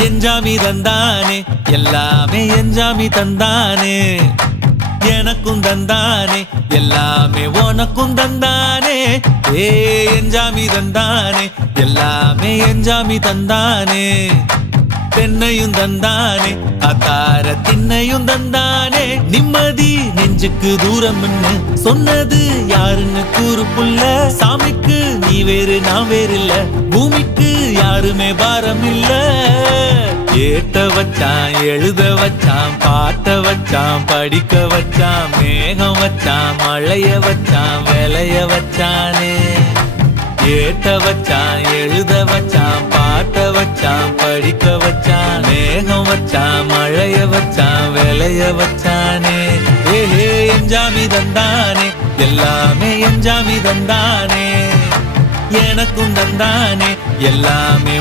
எஞ்சாமி தந்தானே எல்லாமே எஞ்சாமி தந்தானே எனக்கும் தந்தானே எல்லாமே உனக்கும் தந்தானே ஏ எஞ்சாமி தந்தானே எல்லாமே எஞ்சாமி தந்தானே தென்னையும் தந்தானே அத்தார திண்ணையும் தந்தானே நிம்மதி நெஞ்சுக்கு தூரம் சொன்னது யாருன்னு கூறு புள்ள சாமிக்கு நீ வேறு நான் வேறு இல்ல பூமிக்கு யாருமே பாரம் இல்ல ஏட்ட வச்சான் எழுத வச்சான் பாட்ட வச்சான் படிக்க வச்சான் மேகம் வச்சான் மழைய வச்சான் விளைய வச்சானே ஏட்ட வச்சான் எழுத வச்சான் பாட்ட வச்சான் படிக்க வச்சான் மேகம் வச்சான் மழைய வச்சான் விளைய வச்சானே ஏஹே எஞ்சாமி தந்தானே எல்லாமே எஞ்சாமி தந்தானே எனக்கும் தந்தானே எல்லாமே